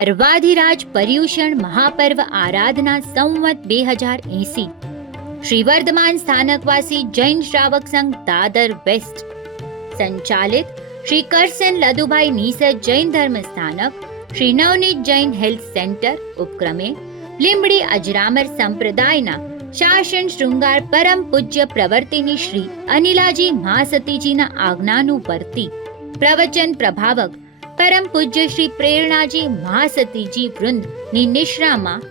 અર્વાધિરાજ પર્યુષણ મહાપર્વ આરાધના સંવત બે હજાર એસી. શ્રી વર્ધમાન સ્થાનકવાસી જૈન શ્રાવક સંઘ દાદર વેસ્ટ. સંચાલિત શ્રી કરસન લદુભાઈ નીસર જૈન ધર્મ સ્થાનક, શ્રી નવનીત જૈન હેલ્થ સેન્ટર ઉપક્રમે લીંબડી અજરામર સંપ્રદાયના શાસન શૃંગાર પરમ પૂજ્ય પ્રવર્તિની શ્રી અનિલાજી મહાસતીજીના આજ્ઞાનું વર્તી પ્રવચન પ્રભાવક પરમ પૂજ્ય શ્રી પ્રેરણાજી મહાસતીજી વૃંદની નિશ્રામાં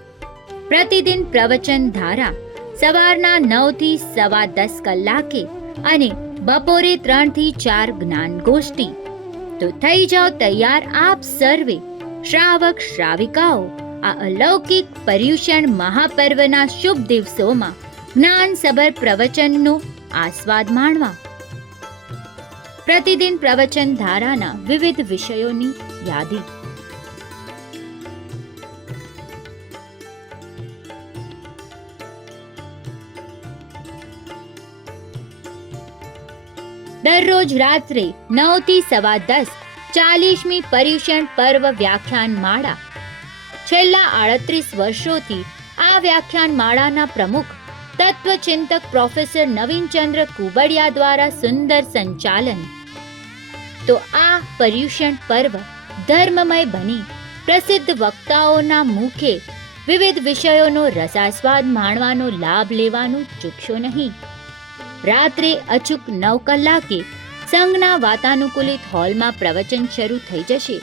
પ્રતિદિન પ્રવચન ધારા સવારના નવથી સવા દસ કલાકે અને બપોરે ત્રણથી ચાર જ્ઞાન ગોષ્ઠી. તો થઈ જાઓ તૈયાર આપ સર્વે શ્રાવક શ્રાવિકાઓ. આ અલૌકિક પર્યુષણ મહાપર્વના શુભ દિવસોમાં જ્ઞાનસભર પ્રવચનનો આસ્વાદ માણવા. પ્રતિદિન પ્રવચન ધારાના વિવિધ વિષયોની યાદી. દરરોજ રાત્રે નવથી સવા દસ ચાલીસમી પર્યુષણ પર્વ વ્યાખ્યાન માળા. છેલ્લા આડત્રીસ વર્ષોથી આ વ્યાખ્યાન માળાના પ્રમુખ તત્વચિંતક પ્રોફેસર નવીનચંદ્ર કુબડિયા દ્વારા સુંદર સંચાલન તો આ પર્યુષણ પર્વ ધર્મમય બની પ્રસિદ્ધ વક્તાઓના મુખે વિવિધ વિષયોનો રસાસ્વાદ માણવાનો લાભ લેવાનું ચૂકશો નહીં રાત્રે અચૂક નવ કલાકે સંઘના વાતાનુકૂલિત હોલમાં પ્રવચન શરૂ થઈ જશે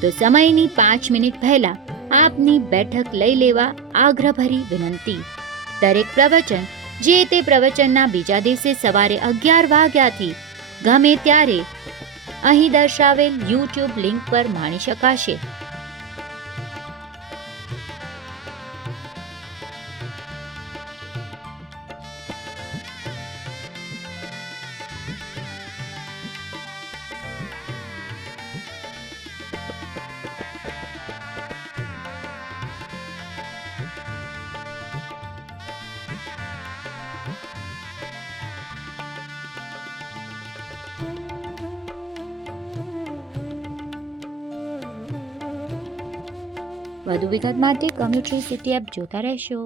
તો સમયની પાંચ મિનિટ પહેલા આપની બેઠક લઈ લેવા આગ્રહભરી વિનંતી દરેક પ્રવચન, જે તે પ્રવચનના બીજા દિવસે સવારે અગિયાર વાગ્યાથી ગમે ત્યારે અહીં દર્શાવેલ યુટ્યુબ લિંક પર માણી શકાશે. વધુ વિગત માટે કમ્યુટર સિટી એપ જોતા રહેશો.